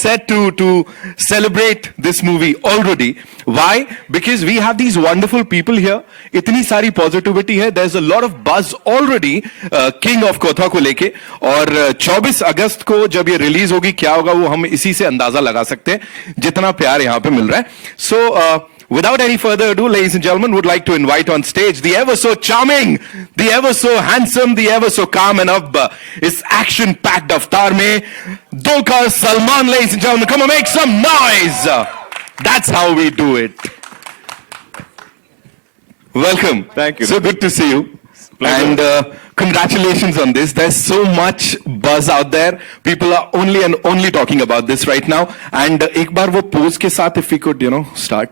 set to celebrate this movie already. Why? Because we have these wonderful people here. इतनी सारी positivity है. There's a lot of buzz already. King of Kotha को लेके और 24 अगस्त को जब ये रिलीज होगी क्या होगा वो हम इसी से अंदाजा लगा सकते हैं जितना प्यार यहाँ पे मिल रहा है. So without any further ado, ladies and gentlemen, would like to invite on stage the ever so charming, the ever so handsome, the ever so calm and अब इस action-packed अवतार में Dulquer Salmaan, ladies and gentlemen, come on, make some noise. That's how we do it. Welcome. Thank you. So good to see you. Pleasure. And congratulations on this. There's so much buzz out there. People are only and only talking about this right now. And एक बार वो pose के साथ, if we could, start.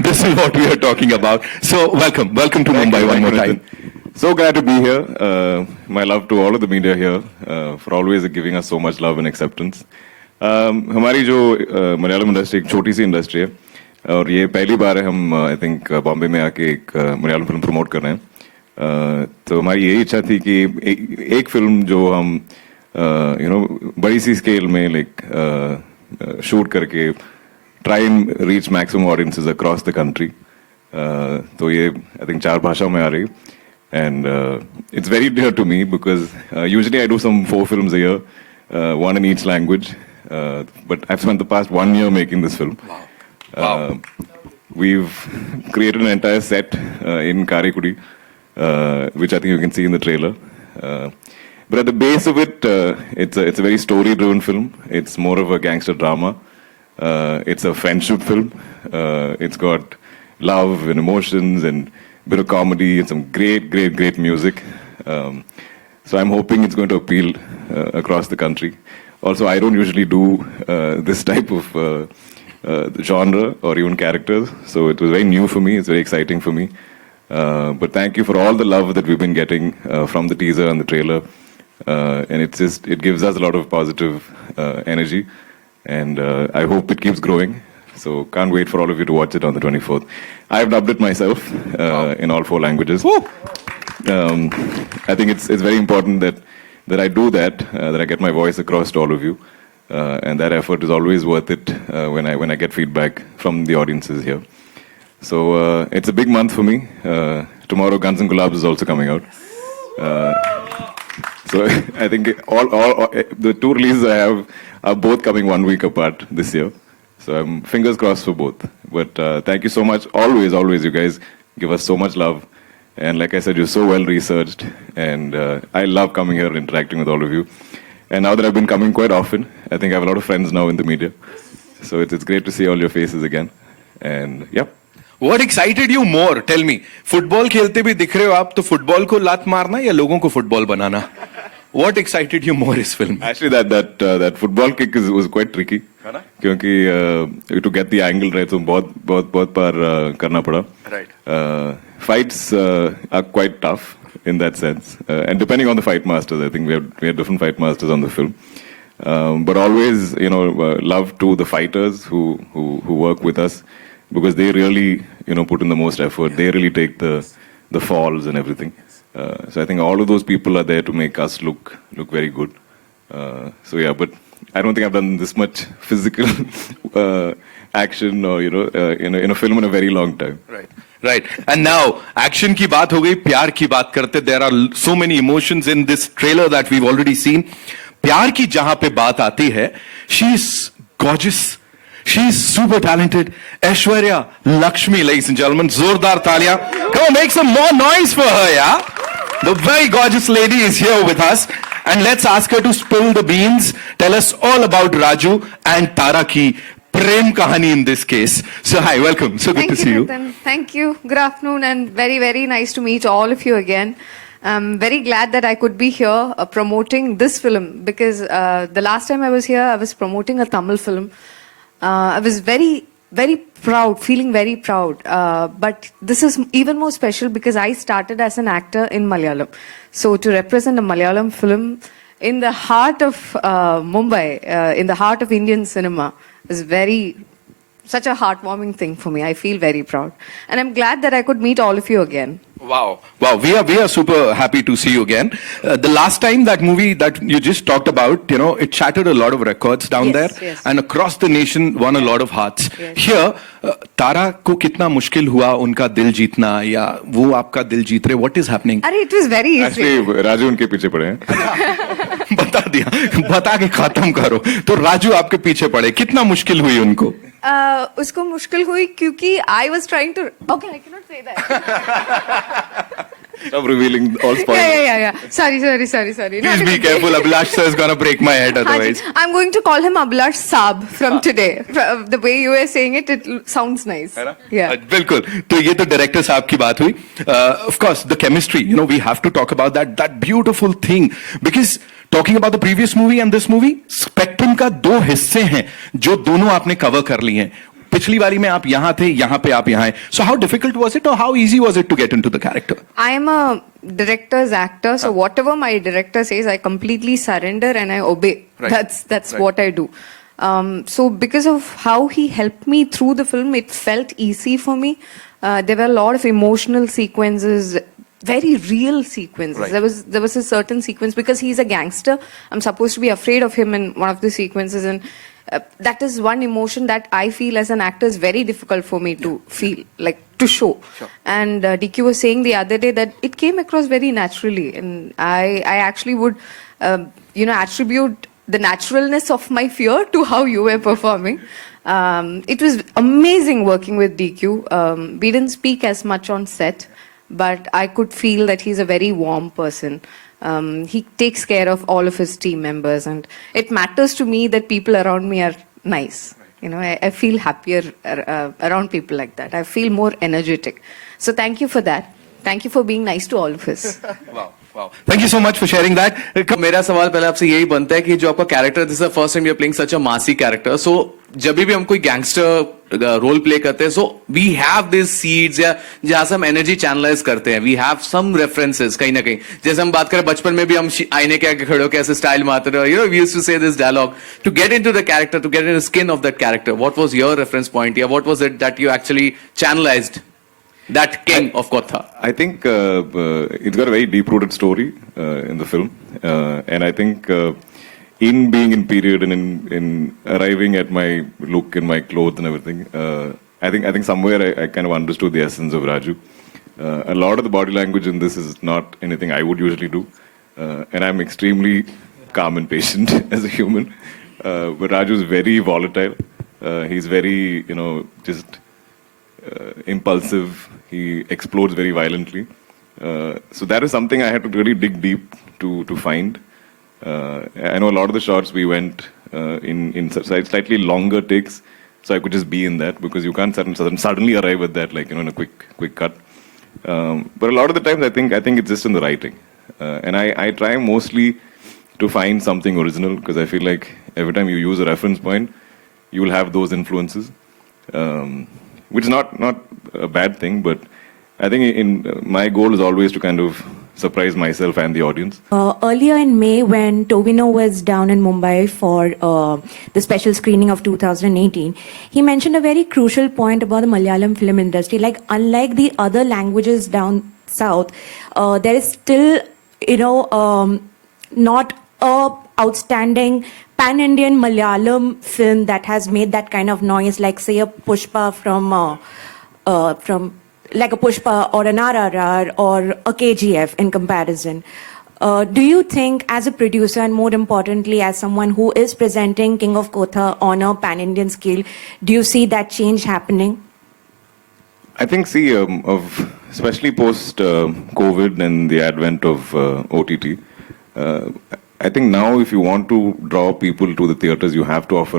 This is what we are talking about. So welcome to Mumbai one more time. So glad to be here. My love to all of the media here for always giving us so much love and acceptance. हमारी जो Malayalam industry एक छोटी सी industry है और ये पहली बार है हम आई थिंक बॉम्बे में आके एक मलयालम फिल्म प्रमोट कर रहे हैं. तो हमारी यही इच्छा थी कि एक फिल्म जो हम बड़ी सी स्केल में लाइक शूट करके try and reach maximum audiences across the country. तो ये I think 4 भाषाओं में आ रही and it's very dear to me because usually I do some 4 films a year, 1 in each language. But I've spent the past 1 year making this film. Wow. We've created an entire set in Karikudi, which I think you can see in the trailer. But at the base of it, it's a very story-driven film. It's more of a gangster drama. It's a friendship film. It's got love and emotions and a bit of comedy and some great music. So I'm hoping it's going to appeal across the country. Also, I don't usually do this type of genre or even characters. So it was very new for me. It's very exciting for me. But thank you for all the love that we've been getting from the teaser and the trailer. And it gives us a lot of positive energy. And I hope it keeps growing. So can't wait for all of you to watch it on the 24th. I've dubbed it myself in all 4 languages. I think it's very important that I do that I get my voice across to all of you. And that effort is always worth it when I get feedback from the audiences here. So it's a big month for me. Tomorrow Guns and Gulabs is also coming out. So I think all the 2 releases I have are both coming 1 week apart this year. So I'm fingers crossed for both. But thank you so much. Always, you guys give us so much love. And like I said, you're so well researched. And I love coming here and interacting with all of you. And now that I've been coming quite often, I think I have a lot of friends now in the media. So it's great to see all your faces again. And yeah. What excited you more? Tell me. Football खेलते भी दिख रहे हो आप तो football को लात मारना या लोगों को football banana? What excited you more is film? Actually, that football kick was quite tricky. क्योंकि to get the angle right, so बहुत बार करना पड़ा. Right. Fights are quite tough in that sense, and depending on the fight masters, I think we have different fight masters on the film. But always, love to the fighters who work with us because they really, put in the most effort. They really take the falls and everything. So I think all of those people are there to make us look very good. So yeah, but I don't think I've done this much physical action or in a film in a very long time. Right. And now action की बात हो गई, प्यार की बात करते. There are so many emotions in this trailer that we've already seen. प्यार की जहां पे बात आती है, she's gorgeous. She's super talented. Aishwarya, Lekshmi, ladies and gentlemen, जोरदार तालियां. Come on, make some more noise for her, yeah? The very gorgeous lady is here with us. And let's ask her to spill the beans. Tell us all about Raju and Tara ki prem kahani in this case. So hi, welcome. So good to see you. Thank you. Good afternoon and very nice to meet all of you again. I'm very glad that I could be here promoting this film because the last time I was here, I was promoting a Tamil film. I was very proud, feeling very proud. But this is even more special because I started as an actor in Malayalam. So to represent a Malayalam film in the heart of Mumbai, in the heart of Indian cinema, is very such a heartwarming thing for me. I feel very proud. And I'm glad that I could meet all of you again. Wow. Wow. We are super happy to see you again. The last time that movie that you just talked about, you know, it shattered a lot of records down Yes, there yes. and across the nation won a lot of hearts. Yes. Here, Tara ko kitna mushkil hua unka dil jeetna ya wo aapka dil jeet rahe? What is happening? Arey, it was very easy. Actually, Raju उनके पीछे पड़े हैं. बता दिया. बता के खत्म करो. तो राजू आपके पीछे पड़े. कितना मुश्किल हुई उनको? उसको मुश्किल हुई क्योंकि I was trying to. Okay, I cannot say that. Stop revealing all spoilers. Yeah. Sorry. Please be careful. Abhilash sir is gonna break my head otherwise. I'm going to call him Abhilash Saab from today. The way you were saying it, it sounds nice. है ना? Yeah. बिल्कुल. तो ये तो director साहब की बात हुई. Of course, the chemistry. You know, we have to talk about that beautiful thing because talking about the previous movie and this movie, spectrum का दो हिस्से हैं जो दोनों आपने कवर कर लिए हैं. पिछली वाली में आप यहाँ थे, यहाँ पे आप यहाँ हैं. So how difficult was it or how easy was it to get into the character? I am a director's actor, so whatever my director says, I completely surrender and I obey. Right. That's Right. what I do. So because of how he helped me through the film, it felt easy for me. There were a lot of emotional sequences, very real sequences. Right. There was a certain sequence because he's a gangster. I'm supposed to be afraid of him in one of the sequences, and that is one emotion that I feel as an actor is very difficult for me to feel, like to show. Sure. And DQ was saying the other day that it came across very naturally, and I actually would, attribute the naturalness of my fear to how you were performing. It was amazing working with DQ. We didn't speak as much on set, but I could feel that he's a very warm person. He takes care of all of his team members, and it matters to me that people around me are nice. You know, I feel happier around people like that. I feel more energetic. So thank you for that. Thank you for being nice to all of us. Wow. Thank you so much for sharing that. मेरा सवाल पहले आपसे यही बनता है कि जो आपका character, this is the first time you are playing such a massy character, सो जब भी हम कोई गैंगस्टर रोल प्ले करते हैं, so we have this seeds या जहां से हम एनर्जी चैनलाइज करते हैं, वी हैव सम रेफरेंसेस कहीं ना कहीं. जैसे हम बात करें बचपन में भी हम आईने के आगे खड़े होकर ऐसे स्टाइल मारते रहे, you know, we used to say this dialogue to get into the character, to get in the skin of that character. What was your reference point या what was it that you actually channelised that king of Kotha? I think it's got a very deep-rooted story in the film, and I think in being in period and in arriving at my look and my clothes and everything, I think somewhere I kind of understood the essence of Raju. A lot of the body language in this is not anything I would usually do, and I'm extremely calm and patient as a human. But Raju is very volatile. He's very, just impulsive. He explodes very violently. So that is something I had to really dig deep to find. I know a lot of the shots we went in slightly longer takes, so I could just be in that because you can't suddenly arrive at that in a quick cut. But a lot of the times I think it's just in the writing, and I try mostly to find something original because I feel like every time you use a reference point, you will have those influences. Which is not a bad thing, but I think my goal is always to kind of surprise myself and the audience. Earlier in May, when Tovino was down in Mumbai for the special screening of 2018, he mentioned a very crucial point about the Malayalam film industry. Like, unlike the other languages down south, there is still, not a outstanding pan-Indian Malayalam film that has made that kind of noise, like say a Pushpa from like a Pushpa or an RRR or a KGF in comparison. Do you think, as a producer and more importantly as someone who is presenting King of Kotha on a pan-Indian scale, do you see that change happening? I think, especially post COVID and the advent of OTT, I think now if you want to draw people to the theaters, you have to offer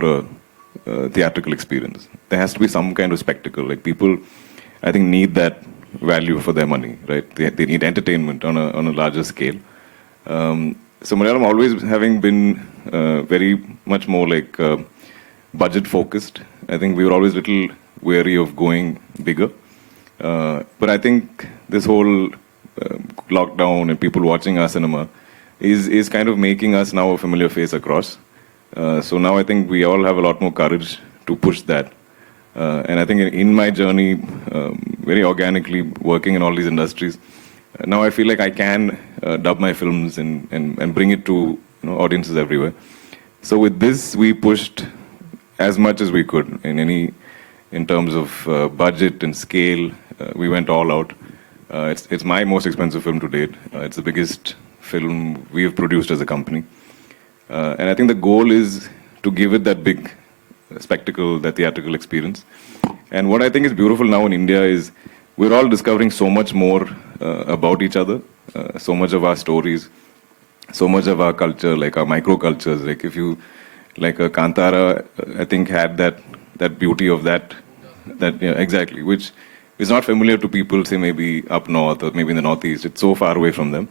a theatrical experience. There has to be some kind of spectacle. Like, people, I think, need that value for their money, right? They need entertainment on a larger scale. So Malayalam always having been very much more like budget focused. I think we were always a little wary of going bigger. But I think this whole lockdown and people watching our cinema is kind of making us now a familiar face across. So now I think we all have a lot more courage to push that. And I think in my journey, very organically working in all these industries, now I feel like I can dub my films and bring it to audiences everywhere. So with this, we pushed as much as we could in terms of budget and scale. We went all out. It's my most expensive film to date. It's the biggest film we have produced as a company. And I think the goal is to give it that big spectacle, that theatrical experience. And what I think is beautiful now in India is we're all discovering so much more about each other, so much of our stories, so much of our culture, like our microcultures. Like if you, like a Kantara, I think had that beauty of that exactly, which is not familiar to people, say maybe up north or maybe in the northeast. It's so far away from them.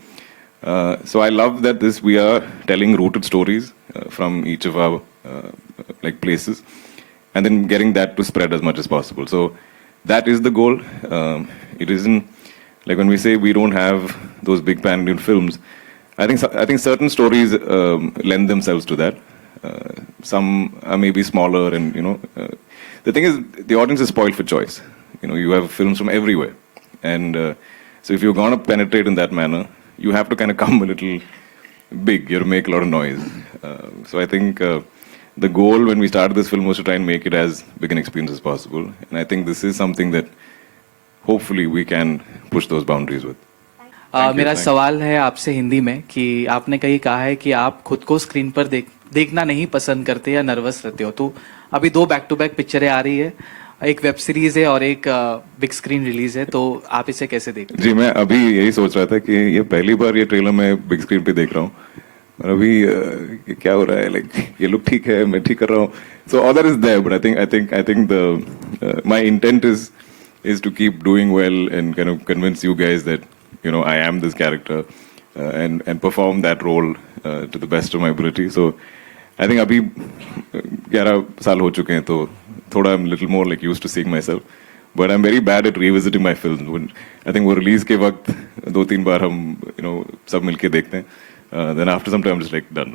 So I love that we are telling rooted stories from each of our like places, and then getting that to spread as much as possible. So that is the goal. It isn't like when we say we don't have those big pan-Indian films. I think certain stories lend themselves to that. Some are maybe smaller, and the thing is the audience is spoiled for choice. You have films from everywhere, and so if you're gonna penetrate in that manner, you have to kind of come a little big. You have to make a lot of noise. So I think the goal when we started this film was to try and make it as big an experience as possible, and I think this is something that hopefully we can push those boundaries with. मेरा सवाल है आपसे हिंदी में कि आपने कहीं कहा है कि आप खुद को स्क्रीन पर देखना नहीं पसंद करते या नर्वस रहते हो, तो अभी 2 बैक टू बैक पिक्चरें आ रही है, एक वेब सीरीज है और एक बिग स्क्रीन रिलीज है, तो आप इसे कैसे देखते हैं? जी, मैं अभी यही सोच रहा था कि ये पहली बार ये ट्रेलर मैं बिग स्क्रीन पे देख रहा हूँ, और अभी क्या हो रहा है, लाइक ये लुक ठीक है, मैं ठीक कर रहा हूँ. So all that is there, but I think the my intent is to keep doing well and kind of convince you guys that I am this character and perform that role to the best of my ability. So I think अभी 11 साल हो चुके हैं, तो थोड़ा I'm a little more like used to seeing myself, but I'm very bad at revisiting my films. I think वो release के वक्त 2-3 बार हम सब मिलके देखते हैं. Then after some time I'm just like done.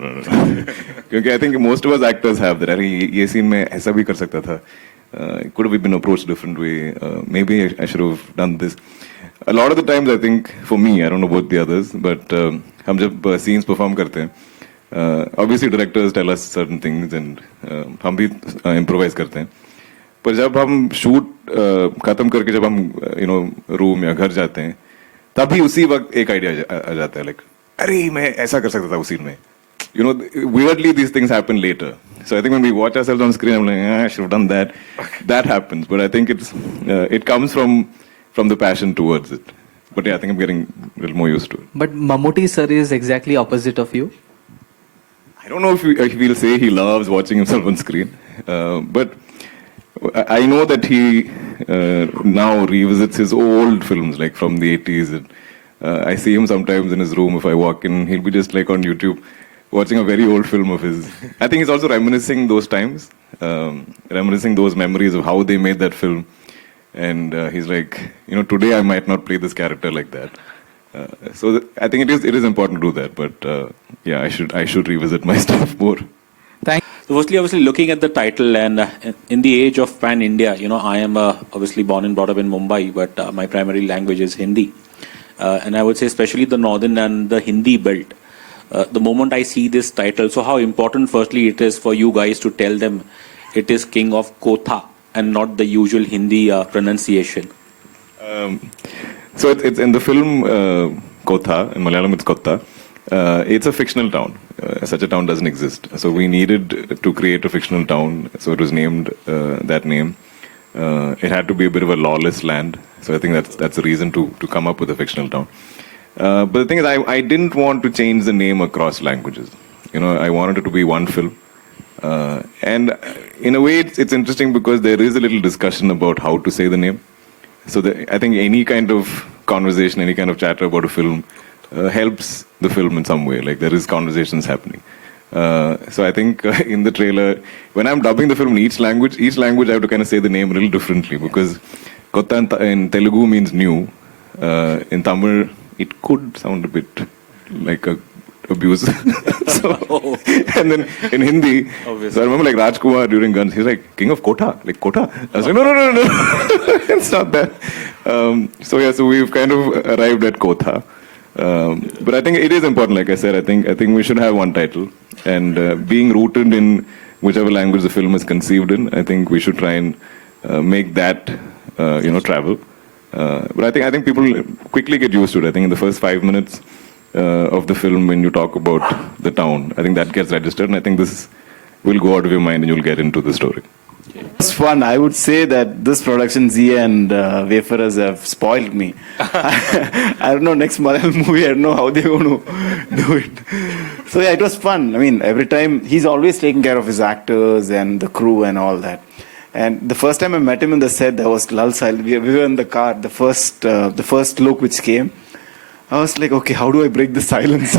क्योंकि I think most of us actors have that. अरे ये scene में ऐसा भी कर सकता था. It could have been approached a different way. Maybe I should have done this. A lot of the times I think for me, I don't know about the others, but हम जब scenes perform करते हैं, obviously directors tell us certain things and हम भी improvise करते हैं. पर जब हम shoot खत्म करके जब हम room या घर जाते हैं, तभी उसी वक्त एक idea आ जाता है, like अरे मैं ऐसा कर सकता था उस scene में. Weirdly these things happen later. So I think when we watch ourselves on screen, I'm like, I should have done that. That happens, but I think it comes from the passion towards it. But yeah, I think I'm getting a little more used to it. But Mammootty sir is exactly opposite of you. I don't know if we'll say he loves watching himself on screen, but I know that he now revisits his old films, like from the 80s. And, I see him sometimes in his room. If I walk in, he'll be just like on YouTube, watching a very old film of his. I think he's also reminiscing those times, reminiscing those memories of how they made that film. And he's like, today I might not play this character like that. So I think it is important to do that. But yeah, I should revisit my stuff more. Thank. So firstly, obviously looking at the title and in the age of pan India, I am obviously born and brought up in Mumbai, but my primary language is Hindi. And I would say especially the northern and the Hindi belt. The moment I see this title, so how important firstly it is for you guys to tell them it is King of Kotha and not the usual Hindi pronunciation. So it's in the film Kotha, in Malayalam it's Kotha. It's a fictional town. Such a town doesn't exist. So we needed to create a fictional town, so it was named that name. It had to be a bit of a lawless land, so I think that's the reason to come up with a fictional town. But the thing is, I didn't want to change the name across languages. I wanted it to be one film. And in a way, it's interesting because there is a little discussion about how to say the name. So I think any kind of conversation, any kind of chatter about a film helps the film in some way. Like there is conversations happening. So I think in the trailer, when I'm dubbing the film in each language I have to kind of say the name a little differently because Kotha in Telugu means new. In Tamil, it could sound a bit like a abuse. So, and then in Hindi, so I remember like Rajkumar during Guns, he's like, King of Kotha, like Kotha. I was like, no. It's not that. So we've kind of arrived at Kotha. But I think it is important, like I said, I think we should have one title. And being rooted in whichever language the film is conceived in, I think we should try and make that, travel. But I think people quickly get used to it. I think in the first 5 minutes of the film, when you talk about the town, I think that gets registered, and I think this will go out of your mind and you'll get into the story. It's fun. I would say that this production, Zia and Wayfarers have spoiled me. I don't know, next Malayalam movie, I don't know how they're going to do it. So yeah, it was fun. I mean, every time, he's always taking care of his actors and the crew and all that. And the first time I met him in the set, there was lull silence. We were in the car, the first look which came. I was like, okay, how do I break the silence?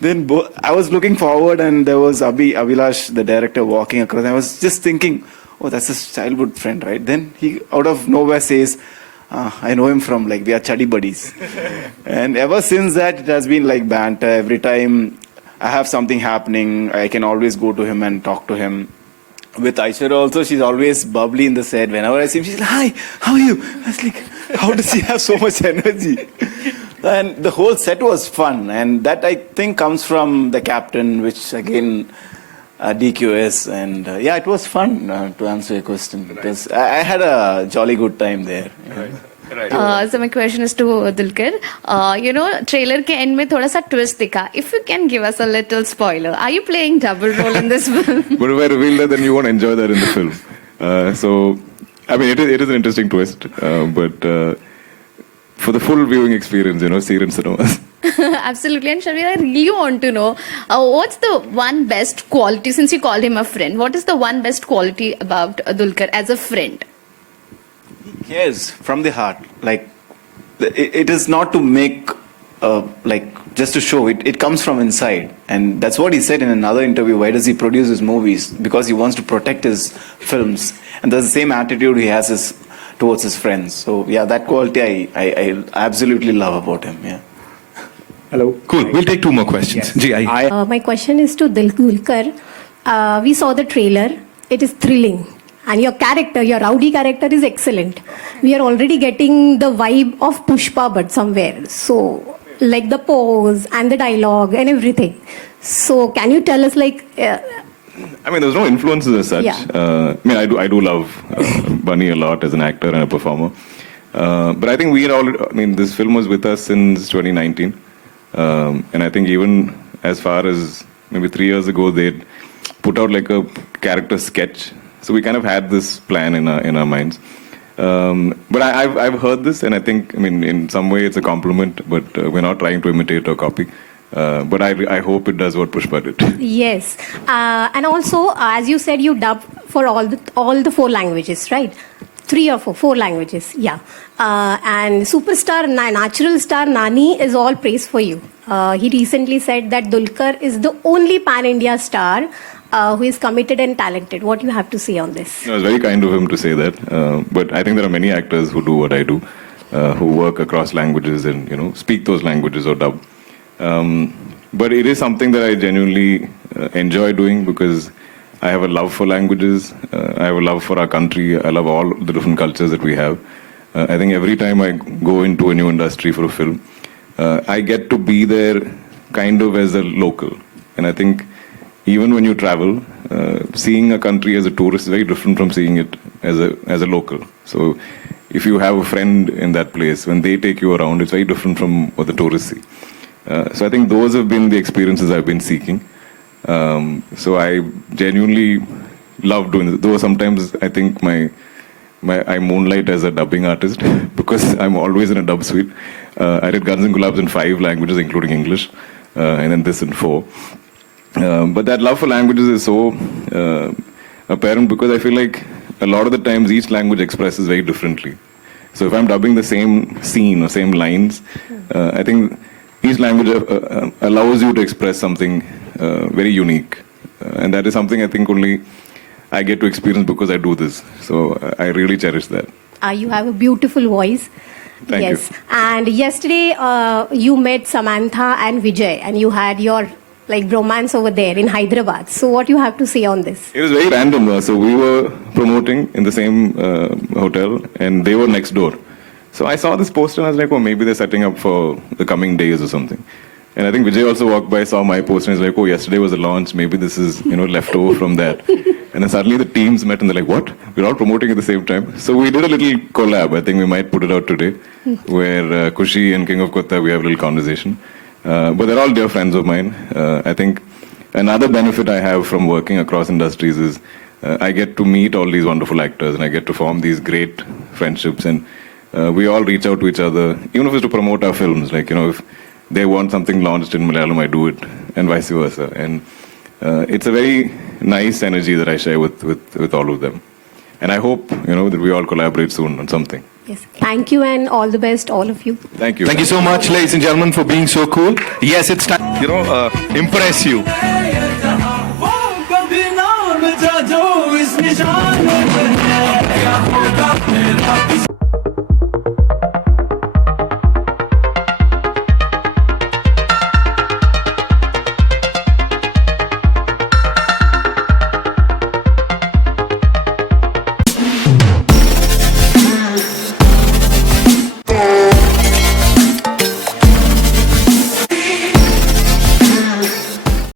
Then I was looking forward, and there was Abhilash, the director, walking across. I was just thinking, oh, that's his childhood friend, right? Then he, out of nowhere, says, I know him from, like, we are chuddy buddies. And ever since that, it has been like banter. Every time I have something happening, I can always go to him and talk to him. With Aishwarya also, she's always bubbly in the set. Whenever I see him, she's like, hi, how are you? I was like, how does he have so much energy? And the whole set was fun. And that, I think, comes from the captain, which, again, DQS. And yeah, it was fun, to answer your question. Because I had a jolly good time there. Right. So my question is to Dulquer. Trailer ke end में थोड़ा सा twist दिखा. If you can give us a little spoiler, are you playing double role in this film? But if I reveal that, then you won't enjoy that in the film. So, I mean, it is an interesting twist. But for the full viewing experience, see it in cinemas. Absolutely. And Shabeer, I really want to know, what's the one best quality, since you called him a friend, what is the one best quality about Dulquer as a friend? Yes, from the heart. Like, it is not to make, just to show. It comes from inside. And that's what he said in another interview. Why does he produce his movies? Because he wants to protect his films. And that's the same attitude he has towards his friends. So, yeah, that quality I absolutely love about him, yeah. Hello. Cool. We'll take two more questions. Yes. My question is to Dulquer. We saw the trailer. It is thrilling. And your character, your rowdy character is excellent. We are already getting the vibe of Pushpa, but somewhere. So, like the pose and the dialogue and everything. So, can you tell us, like... I mean, there's no influences as such. Yeah. I do love Bunny a lot as an actor and a performer. But I think this film was with us since 2019. And I think even as far as maybe 3 years ago, they'd put out like a character sketch. So we kind of had this plan in our minds. But I've heard this, and I think, in some way it's a compliment, but we're not trying to imitate or copy. But I hope it does what Pushpa did. Yes. And also, as you said, you dub for all the 4 languages, right? 3 or 4 languages, yeah. And superstar, natural star Nani is all praise for you. He recently said that Dulquer is the only pan-India star who is committed and talented. What do you have to say on this? It was very kind of him to say that. But I think there are many actors who do what I do, who work across languages and, speak those languages or dub. But it is something that I genuinely enjoy doing because I have a love for languages. I have a love for our country. I love all the different cultures that we have. I think every time I go into a new industry for a film, I get to be there kind of as a local. And I think even when you travel, seeing a country as a tourist is very different from seeing it as a local. So if you have a friend in that place, when they take you around, it's very different from what the tourists see. So I think those have been the experiences I've been seeking. So I genuinely love doing this. Though sometimes I think I moonlight as a dubbing artist because I'm always in a dub suite. I did Guns and Gulabs in 5 languages, including English, and then this in 4. But that love for languages is so apparent because I feel like a lot of the times each language expresses very differently. So if I'm dubbing the same scene or same lines, I think each language allows you to express something very unique. And that is something I think only I get to experience because I do this. So I really cherish that. You have a beautiful voice. Thank you. Yes. And yesterday you met Samantha and Vijay, and you had your like romance over there in Hyderabad. So what you have to say on this? It was very random. So we were promoting in the same hotel, and they were next door. So I saw this poster, and I was like, oh, maybe they're setting up for the coming days or something. And I think Vijay also walked by, saw my poster, and he's like, oh, yesterday was the launch. Maybe this is, left over from that. And then suddenly the teams met, and they're like, what? We're all promoting at the same time. So we did a little collab. I think we might put it out today, where Kushi and King of Kotha, we have a little conversation. But they're all dear friends of mine. I think another benefit I have from working across industries is I get to meet all these wonderful actors, and I get to form these great friendships. And we all reach out to each other, even if it's to promote our films. Like, if they want something launched in Malayalam, I do it, and vice versa. And it's a very nice energy that I share with all of them. And I hope, that we all collaborate soon on something. Yes. Thank you and all the best, all of you. Thank you. Thank you so much, ladies and gentlemen, for being so cool. Yes, it's time, impress you. वो कभी नाम था जो इस निशान पे है, क्या होगा मेरा